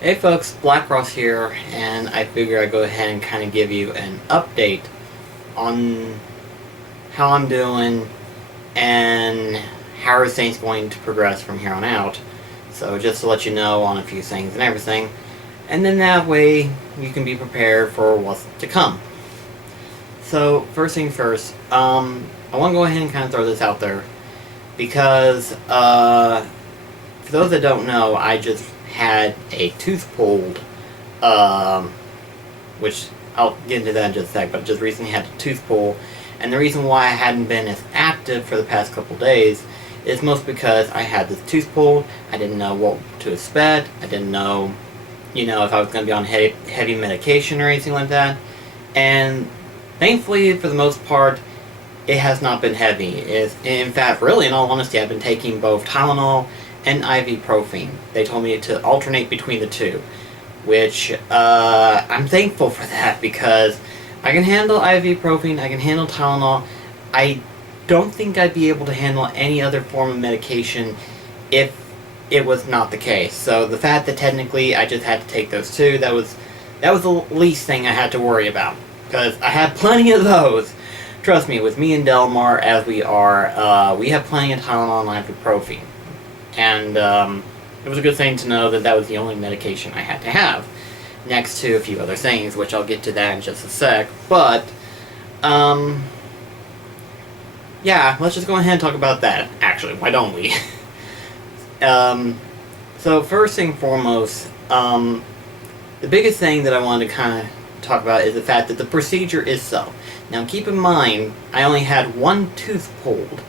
Hey folks, BlackCross here, and I figure I'd go ahead and kind of give you an update on how I'm doing and how everything's going to progress from here on out. So just to let you know on a few things and everything, and then that way you can be prepared for what's to come. So first things first, I want to go ahead and kind of throw this out there because for those that don't know, I just had a tooth pulled, which I'll get into that in just a sec, but just recently had a tooth pull, and the reason why I hadn't been as active for the past couple days is most because I had this tooth pulled. I didn't know what to expect. I didn't know, if I was going to be on heavy medication or anything like that, and thankfully, for the most part, it has not been heavy. In fact, really, in all honesty, I've been taking both Tylenol and ibuprofen. They told me to alternate between the two, which I'm thankful for that because I can handle ibuprofen, I can handle Tylenol. I don't think I'd be able to handle any other form of medication if it was not the case. So the fact that technically I just had to take those two, that was the least thing I had to worry about, because I had plenty of those. Trust me, with me and Delmar as we are, we have plenty of Tylenol and ibuprofen. And it was a good thing to know that that was the only medication I had to have, next to a few other things, which I'll get to that in just a sec. But, yeah, let's just go ahead and talk about that, actually. Why don't we? So first thing foremost, the biggest thing that I wanted to kind of talk about is the fact that the procedure itself. Now keep in mind, I only had one tooth pulled.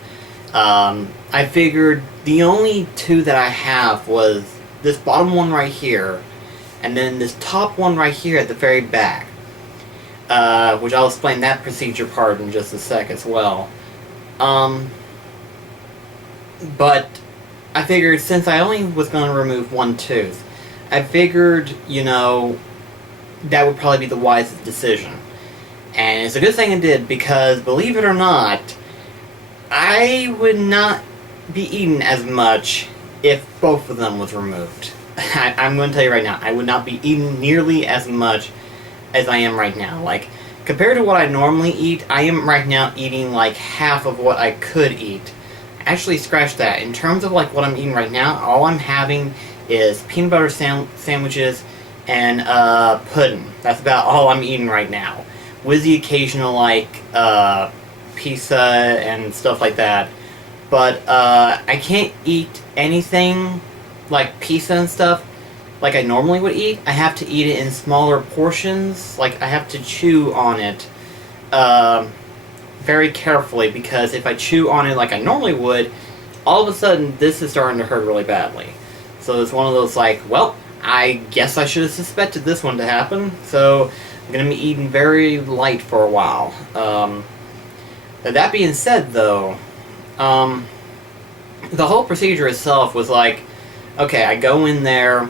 I figured the only two that I have was this bottom one right here, and then this top one right here at the very back, which I'll explain that procedure part in just a sec as well. But I figured since I only was going to remove one tooth, I figured, that would probably be the wisest decision. And it's a good thing I did, because believe it or not, I would not be eating as much if both of them was removed. I'm going to tell you right now, I would not be eating nearly as much as I am right now. Like, compared to what I normally eat, I am right now eating like half of what I could eat. Actually, scratch that. In terms of like what I'm eating right now, all I'm having is peanut butter sandwiches and pudding. That's about all I'm eating right now, with the occasional like pizza and stuff like that. But I can't eat anything like pizza and stuff like I normally would eat. I have to eat it in smaller portions. Like, I have to chew on it very carefully, because if I chew on it like I normally would, all of a sudden this is starting to hurt really badly. So it's one of those like, well, I guess I should have suspected this one to happen, so I'm going to be eating very light for a while. That being said, though, the whole procedure itself was like, okay, I go in there,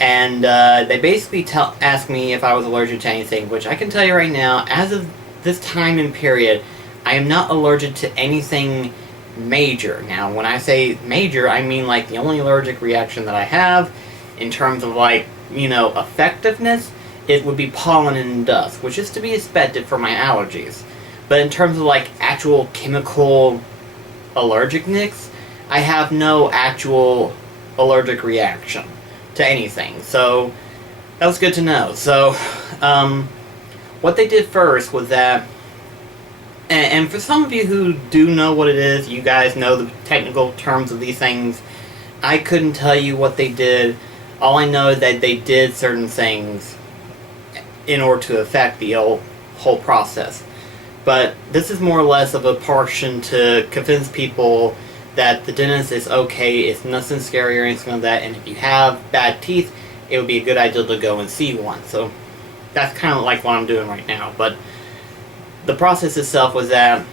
and they basically ask me if I was allergic to anything, which I can tell you right now, as of this time and period, I am not allergic to anything major. Now, when I say major, I mean like the only allergic reaction that I have, in terms of like, effectiveness, it would be pollen and dust, which is to be expected for my allergies. But in terms of like actual chemical allergicness, I have no actual allergic reaction to anything. So that was good to know. So what they did first was that, and for some of you who do know what it is, you guys know the technical terms of these things. I couldn't tell you what they did. All I know is that they did certain things in order to affect the whole process. But this is more or less of a portion to convince people that the dentist is okay, it's nothing scary or anything like that, and if you have bad teeth, it would be a good idea to go and see one. So that's kind of like what I'm doing right now. But the process itself was that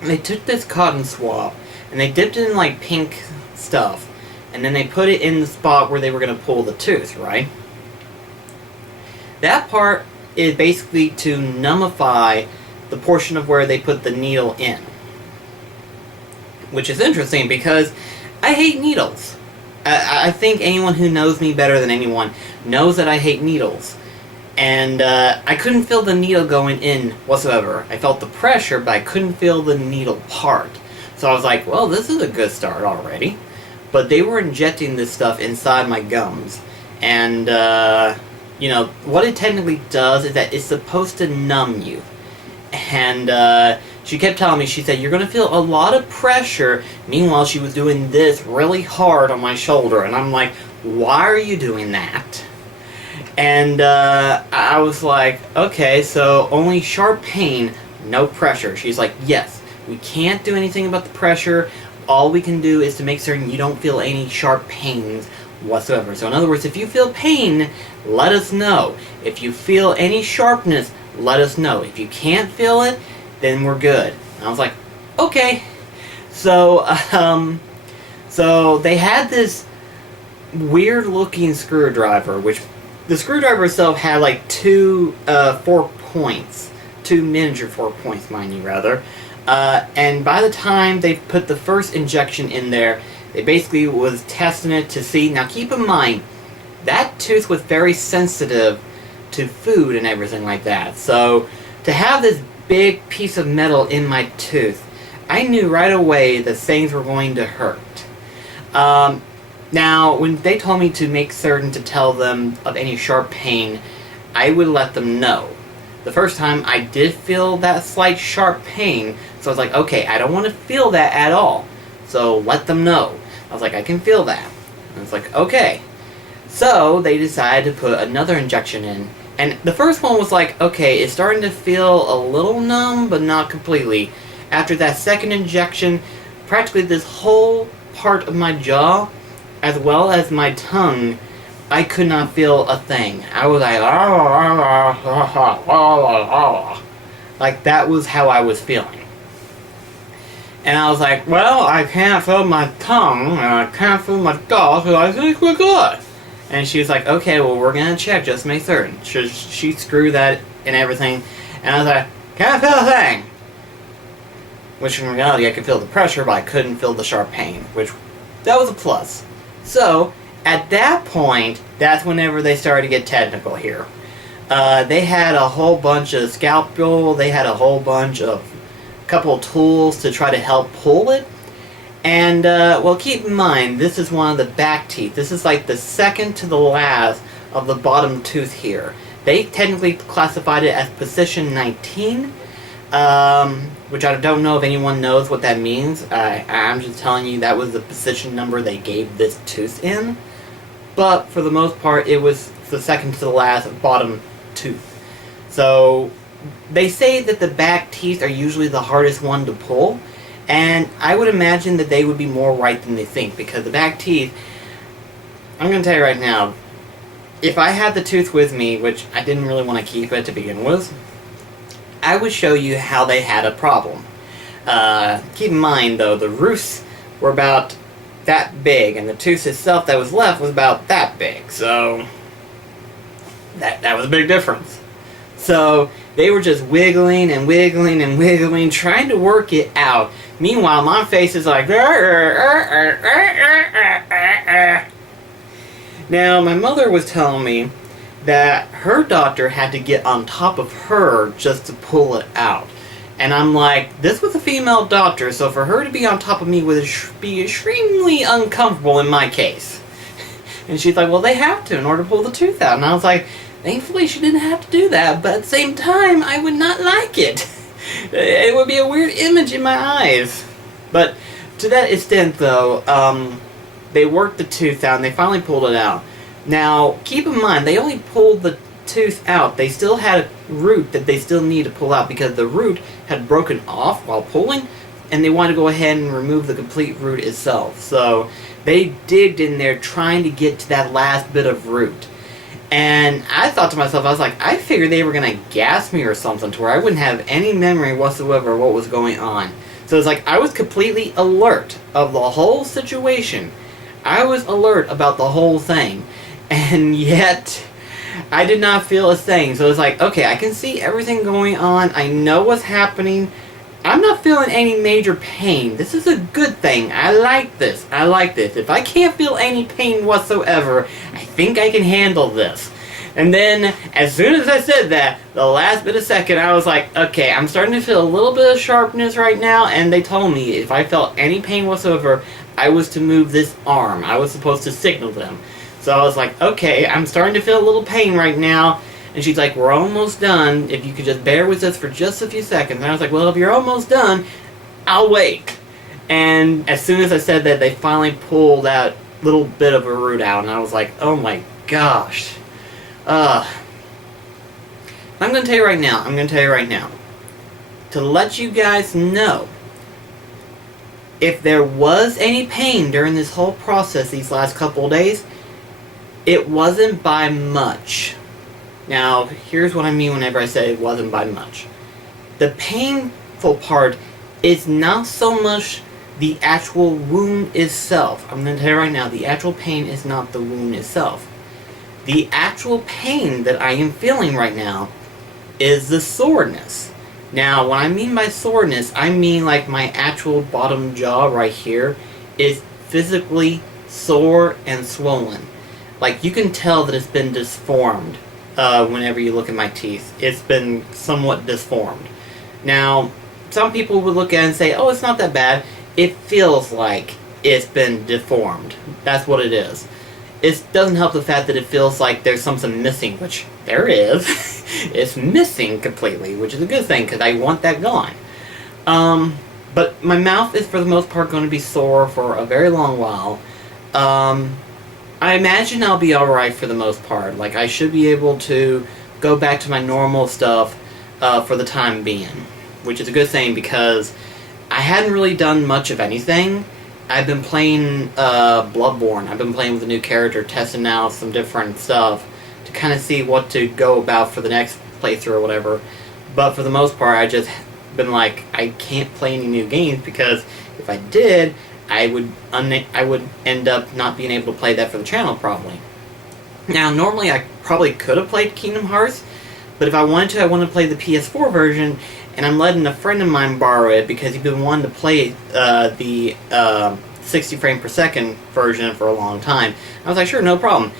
they took this cotton swab and they dipped it in like pink stuff, and then they put it in the spot where they were going to pull the tooth, right? That part is basically to numbify the portion of where they put the needle in. Which is interesting, because I hate needles. I think anyone who knows me better than anyone knows that I hate needles. And I couldn't feel the needle going in whatsoever. I felt the pressure, but I couldn't feel the needle part. So I was like, well, this is a good start already. But they were injecting this stuff inside my gums. And, you know, what it technically does is that it's supposed to numb you. And she kept telling me, she said, you're going to feel a lot of pressure. Meanwhile, she was doing this really hard on my shoulder. And I'm like, why are you doing that? And I was like, okay, so only sharp pain, no pressure. She's like, yes, we can't do anything about the pressure. All we can do is to make certain you don't feel any sharp pains whatsoever. So in other words, if you feel pain, let us know. If you feel any sharpness, let us know. If you can't feel it, then we're good. And I was like, okay. So, so they had this weird looking screwdriver, which the screwdriver itself had like 2 4 points. 2 miniature 4 points, mind you, rather. And by the time they put the first injection in there, they basically was testing it to see. Now keep in mind, that tooth was very sensitive to food and everything like that. So to have this big piece of metal in my tooth, I knew right away that things were going to hurt. Now, when they told me to make certain to tell them of any sharp pain, I would let them know. The first time, I did feel that slight sharp pain, so I was like, okay, I don't want to feel that at all. So let them know. I was like, I can feel that. And I was like, okay. So they decided to put another injection in. And the first one was like, okay, it's starting to feel a little numb, but not completely. After that second injection, practically this whole part of my jaw, as well as my tongue, I could not feel a thing. I was like that was how I was feeling. And I was like, well, I can't feel my tongue, and I can't feel my jaw, so I think we're good. And she was like, okay, well, we're gonna check, just to make certain. She screwed that and everything. And I was like, can't feel a thing. Which in reality, I could feel the pressure, but I couldn't feel the sharp pain, which, that was a plus. So, at that point, that's whenever they started to get technical here. They had a whole bunch of scalpel, they had a whole bunch of couple of tools to try to help pull it. And, well, keep in mind, this is one of the back teeth. This is like the second to the last of the bottom tooth here. They technically classified it as position 19, which I don't know if anyone knows what that means. I'm just telling you that was the position number they gave this tooth in. But for the most part, it was the second to the last bottom tooth. So they say that the back teeth are usually the hardest one to pull. And I would imagine that they would be more right than they think, because the back teeth, I'm going to tell you right now, if I had the tooth with me, which I didn't really want to keep it to begin with, I would show you how they had a problem. Keep in mind, though, the roots were about that big, and the tooth itself that was left was about that big, so that was a big difference. So they were just wiggling and wiggling and wiggling, trying to work it out. Meanwhile, my face is like... Now, my mother was telling me that her doctor had to get on top of her just to pull it out. And I'm like, this was a female doctor, so for her to be on top of me would be extremely uncomfortable in my case. And she's like, well, they have to in order to pull the tooth out. And I was like, thankfully she didn't have to do that, but at the same time, I would not like it. It would be a weird image in my eyes. But to that extent, though, they worked the tooth out and they finally pulled it out. Now, keep in mind, they only pulled the tooth out. They still had a root that they still need to pull out because the root had broken off while pulling, and they wanted to go ahead and remove the complete root itself. So they digged in there trying to get to that last bit of root. And I thought to myself, I was like, I figured they were going to gas me or something to where I wouldn't have any memory whatsoever of what was going on. So it's like I was completely alert of the whole situation. I was alert about the whole thing. And yet, I did not feel a thing. So it's like, okay, I can see everything going on. I know what's happening. I'm not feeling any major pain. This is a good thing. I like this. I like this. If I can't feel any pain whatsoever, I think I can handle this. And then, as soon as I said that, the last bit of second, I was like, okay, I'm starting to feel a little bit of sharpness right now, and they told me if I felt any pain whatsoever, I was to move this arm. I was supposed to signal them. So I was like, okay, I'm starting to feel a little pain right now. And she's like, we're almost done. If you could just bear with us for just a few seconds. And I was like, well, if you're almost done, I'll wait. And as soon as I said that, they finally pulled that little bit of a root out. And I was like, oh my gosh. I'm going to tell you right now. To let you guys know, if there was any pain during this whole process these last couple of days, it wasn't by much. Now, here's what I mean whenever I say it wasn't by much. The painful part is not so much the actual wound itself. I'm going to tell you right now, the actual pain is not the wound itself. The actual pain that I am feeling right now is the soreness. Now, what I mean by soreness, I mean like my actual bottom jaw right here is physically sore and swollen. Like, you can tell that it's been disformed whenever you look at my teeth. It's been somewhat disformed. Now, some people would look at it and say, oh, it's not that bad. It feels like it's been deformed. That's what it is. It doesn't help the fact that it feels like there's something missing, which there is. It's missing completely, which is a good thing, because I want that gone. But my mouth is, for the most part, going to be sore for a very long while. I imagine I'll be alright for the most part. Like, I should be able to go back to my normal stuff for the time being, which is a good thing, because I hadn't really done much of anything. I've been playing Bloodborne. I've been playing with a new character, testing out some different stuff to kind of see what to go about for the next playthrough or whatever. But for the most part, I just been like, I can't play any new games, because if I did, I would end up not being able to play that for the channel, probably. Now, normally I probably could have played Kingdom Hearts, but if I wanted to, I wanted to play the PS4 version, and I'm letting a friend of mine borrow it because he's been wanting to play the 60 frame per second version for a long time. I was like, sure, no problem.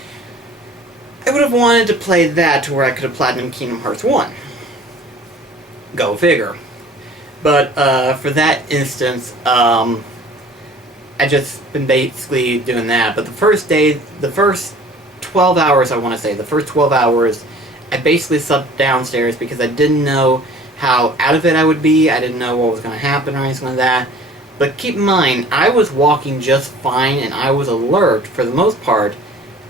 I would have wanted to play that to where I could have platinum Kingdom Hearts 1. Go figure. But for that instance, I just been basically doing that. But the first 12 hours, I want to say, the first 12 hours, I basically slept downstairs because I didn't know how out of it I would be. I didn't know what was going to happen or anything like that. But keep in mind, I was walking just fine and I was alert for the most part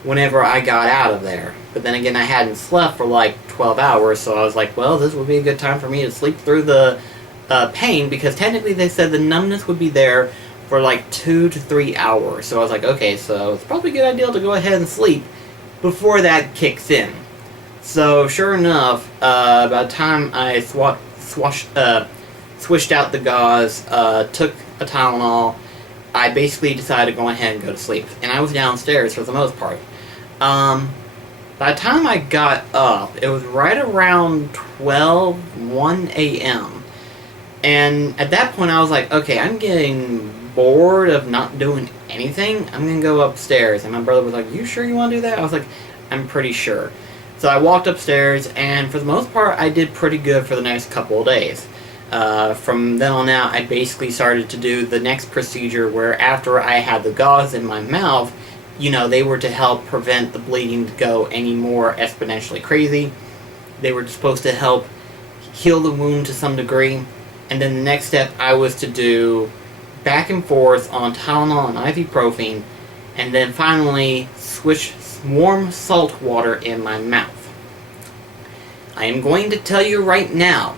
whenever I got out of there. But then again, I hadn't slept for like 12 hours, so I was like, well, this would be a good time for me to sleep through the pain, because technically they said the numbness would be there for like 2 to 3 hours. So I was like, okay, so it's probably a good idea to go ahead and sleep before that kicks in. So sure enough, by the time I swished out the gauze, took a Tylenol, I basically decided to go ahead and go to sleep. And I was downstairs for the most part. By the time I got up, it was right around 1 a.m. And at that point I was like, okay, I'm getting bored of not doing anything. I'm going to go upstairs. And my brother was like, you sure you want to do that? I was like, I'm pretty sure. So I walked upstairs, and for the most part, I did pretty good for the next couple of days. From then on out, I basically started to do the next procedure where after I had the gauze in my mouth, you know, they were to help prevent the bleeding to go any more exponentially crazy. They were supposed to help heal the wound to some degree. And then the next step I was to do back and forth on Tylenol and ibuprofen, and then finally switch warm salt water in my mouth. I am going to tell you right now,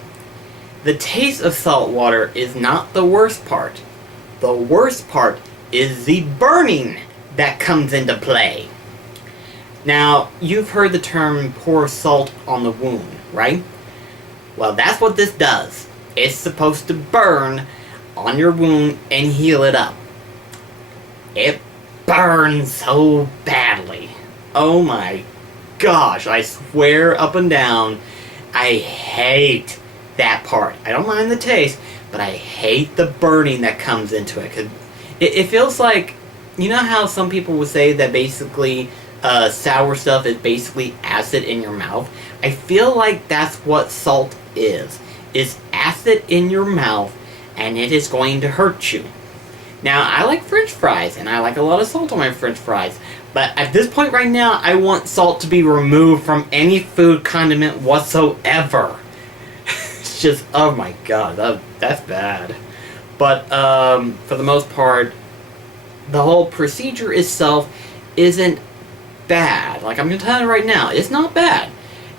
the taste of salt water is not the worst part. The worst part is the burning that comes into play. Now, you've heard the term pour salt on the wound, right? Well, that's what this does. It's supposed to burn on your wound and heal it up. It burns so badly. Oh my gosh, I swear up and down, I hate that part. I don't mind the taste, but I hate the burning that comes into it. 'Cause it feels like, you know how some people would say that basically sour stuff is basically acid in your mouth? I feel like that's what salt is. It's acid in your mouth, and it is going to hurt you. Now, I like French fries, and I like a lot of salt on my French fries. But at this point right now, I want salt to be removed from any food condiment whatsoever. It's just, oh my god, that's bad. But for the most part, the whole procedure itself isn't bad. Like, I'm going to tell you right now, it's not bad.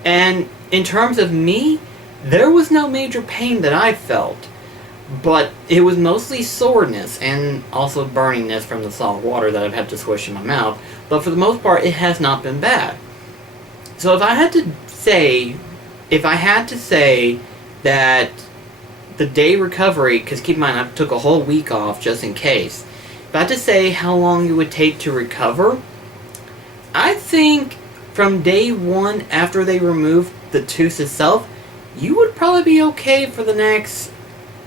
And in terms of me, there was no major pain that I felt. But it was mostly soreness and also burningness from the salt water that I've had to swish in my mouth. But for the most part, it has not been bad. So if I had to say that the day recovery, because keep in mind I took a whole week off just in case. If I had to say how long it would take to recover, I think from day one after they removed the tooth itself, you would probably be okay for the next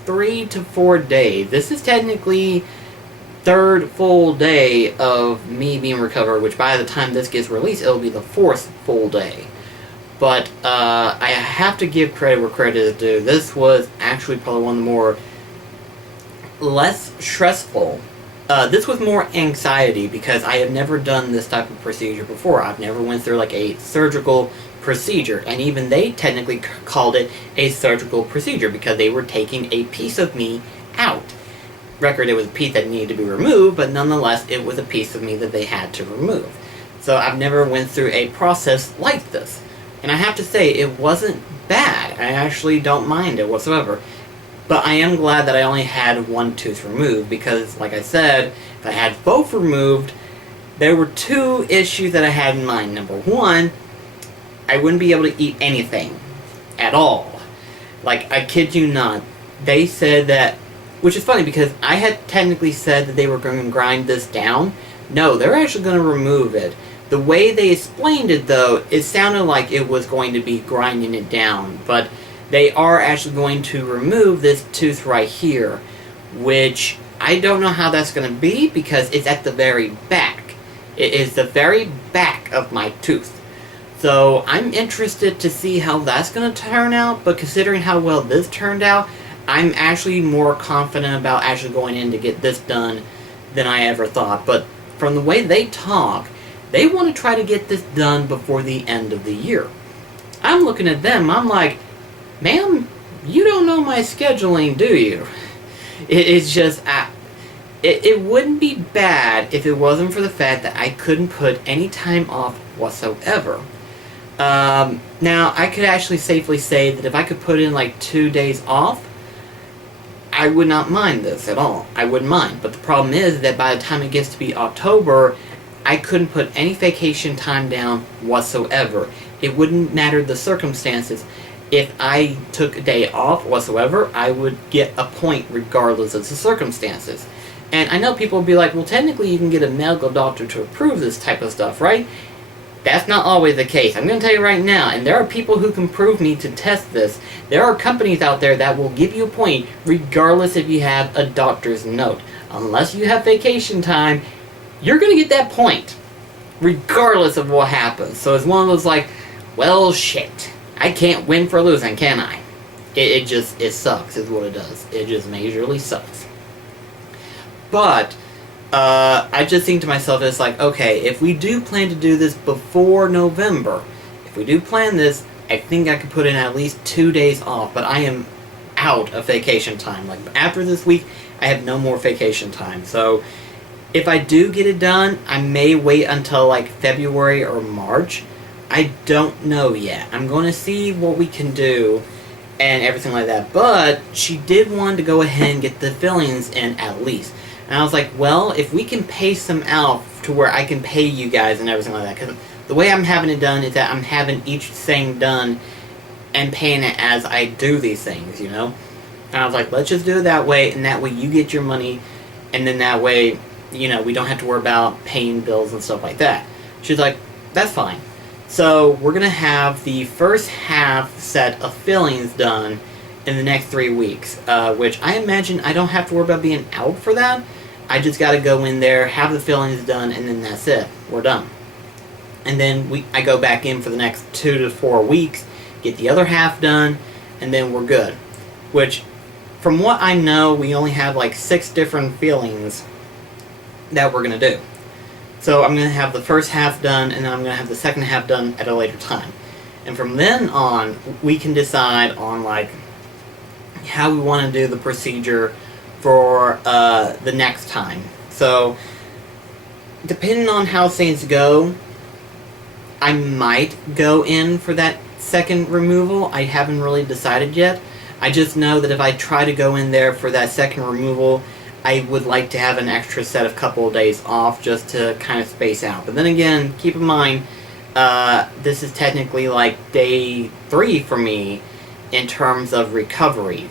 3 to 4 days. This is technically third full day of me being recovered, which by the time this gets released, it'll be the 4th full day. But I have to give credit where credit is due. This was actually probably one of the more less stressful. This was more anxiety because I have never done this type of procedure before. I've never went through like a surgical procedure, and even they technically called it a surgical procedure because they were taking a piece of me out. Record, it was a piece that needed to be removed, but nonetheless, it was a piece of me that they had to remove. So I've never went through a process like this. And I have to say, it wasn't bad. I actually don't mind it whatsoever. But I am glad that I only had one tooth removed because, like I said, if I had both removed, there were 2 issues that I had in mind. Number 1, I wouldn't be able to eat anything at all. Like, I kid you not. They said that, which is funny because I had technically said that they were going to grind this down. No, they're actually going to remove it. The way they explained it, though, it sounded like it was going to be grinding it down. But they are actually going to remove this tooth right here, which I don't know how that's going to be because it's at the very back. It is the very back of my tooth. So I'm interested to see how that's going to turn out, but considering how well this turned out, I'm actually more confident about actually going in to get this done than I ever thought. But from the way they talk, they want to try to get this done before the end of the year. I'm looking at them, I'm like, ma'am, you don't know my scheduling, do you? It's just, it wouldn't be bad if it wasn't for the fact that I couldn't put any time off whatsoever. Now, I could actually safely say that if I could put in like 2 days off, I would not mind this at all. I wouldn't mind. But the problem is that by the time it gets to be October, I couldn't put any vacation time down whatsoever. It wouldn't matter the circumstances. If I took a day off whatsoever, I would get a point regardless of the circumstances. And I know people will be like, well, technically you can get a medical doctor to approve this type of stuff, right? That's not always the case. I'm going to tell you right now, and there are people who can prove me to test this. There are companies out there that will give you a point regardless if you have a doctor's note. Unless you have vacation time, you're going to get that point regardless of what happens. So it's one of those like, well, shit. I can't win for losing, can I? It sucks is what it does. It just majorly sucks. But I just think to myself, it's like, okay, if we do plan to do this before November, if we do plan this, I think I could put in at least 2 days off, but I am out of vacation time. Like, after this week, I have no more vacation time. So, if I do get it done, I may wait until, like, February or March. I don't know yet. I'm going to see what we can do and everything like that. But she did want to go ahead and get the fillings in at least. And I was like, well, if we can pace them out to where I can pay you guys and everything like that. Because the way I'm having it done is that I'm having each thing done and paying it as I do these things, you know? And I was like, let's just do it that way. And that way you get your money. And then that way, you know, we don't have to worry about paying bills and stuff like that. She's like, that's fine. So we're going to have the first half set of fillings done in the next 3 weeks, which I imagine I don't have to worry about being out for that. I just got to go in there, have the fillings done, and then that's it. We're done. And then I go back in for the next 2 to 4 weeks, get the other half done, and then we're good. Which, from what I know, we only have like 6 different fillings that we're going to do. So I'm going to have the first half done, and then I'm going to have the second half done at a later time. And from then on, we can decide on like how we want to do the procedure for the next time. So, depending on how things go, I might go in for that second removal. I haven't really decided yet. I just know that if I try to go in there for that second removal, I would like to have an extra set of couple of days off just to kind of space out. But then again, keep in mind, this is technically like day 3 for me in terms of recovery.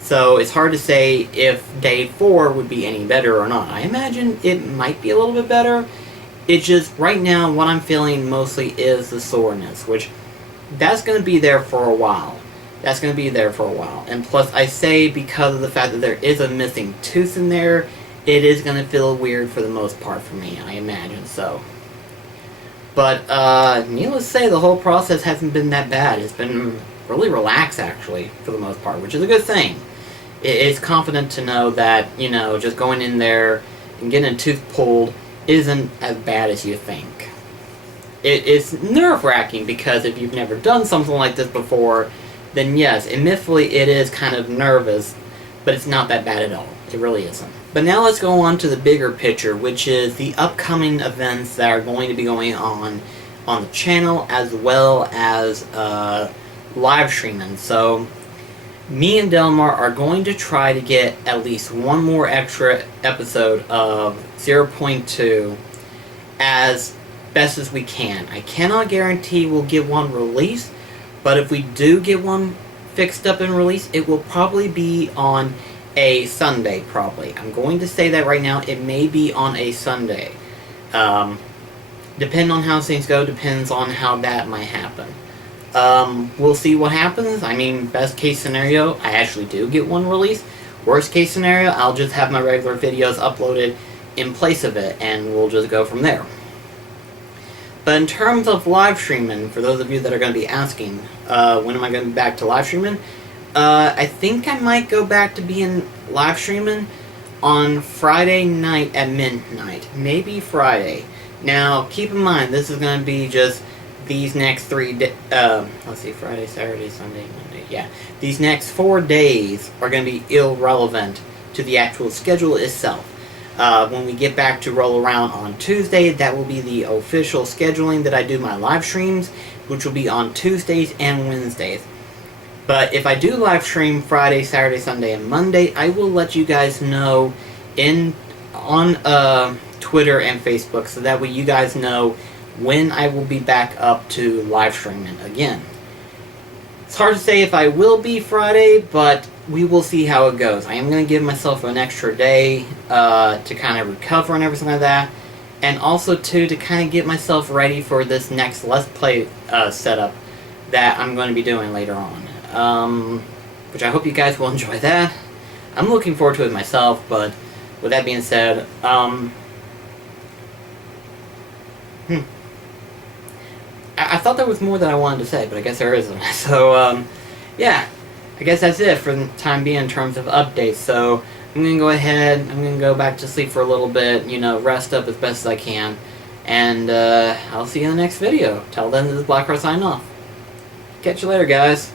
So it's hard to say if day 4 would be any better or not. I imagine it might be a little bit better. It's just, right now, what I'm feeling mostly is the soreness, which that's going to be there for a while. That's going to be there for a while. And plus, I say because of the fact that there is a missing tooth in there, it is going to feel weird for the most part for me, I imagine so. But, needless to say, the whole process hasn't been that bad. It's been really relaxed, actually, for the most part, which is a good thing. It's confident to know that, you know, just going in there and getting a tooth pulled isn't as bad as you think. It's nerve-wracking because if you've never done something like this before, then yes, admittedly it is kind of nervous, but it's not that bad at all. It really isn't. But now let's go on to the bigger picture, which is the upcoming events that are going to be going on the channel as well as live streaming. So, me and Delmar are going to try to get at least one more extra episode of 0.2 as best as we can. I cannot guarantee we'll get one released, but if we do get one fixed up and released, it will probably be on a Sunday, probably. I'm going to say that right now. It may be on a Sunday. Depending on how things go, depends on how that might happen. We'll see what happens. I mean, best case scenario, I actually do get one released. Worst case scenario, I'll just have my regular videos uploaded in place of it, and we'll just go from there. But in terms of live streaming, for those of you that are going to be asking, when am I going to be back to live streaming? I think I might go back to being live streaming on Friday night at midnight. Maybe Friday. Now, keep in mind, this is going to be just these next 3 days, let's see, Friday, Saturday, Sunday, Monday, yeah. These next 4 days are going to be irrelevant to the actual schedule itself. When we get back to roll around on Tuesday, that will be the official scheduling that I do my live streams, which will be on Tuesdays and Wednesdays. But if I do live stream Friday, Saturday, Sunday, and Monday, I will let you guys know on Twitter and Facebook, so that way you guys know when I will be back up to live streaming again. It's hard to say if I will be Friday, but we will see how it goes. I am going to give myself an extra day to kind of recover and everything like that, and also to kind of get myself ready for this next Let's Play setup that I'm going to be doing later on. Which I hope you guys will enjoy that. I'm looking forward to it myself, but with that being said, I thought there was more that I wanted to say, but I guess there isn't. So, yeah. I guess that's it for the time being in terms of updates. So, I'm going to go ahead, I'm going to go back to sleep for a little bit, you know, rest up as best as I can. And, I'll see you in the next video. Till then, this is BlackCross signing off. Catch you later, guys.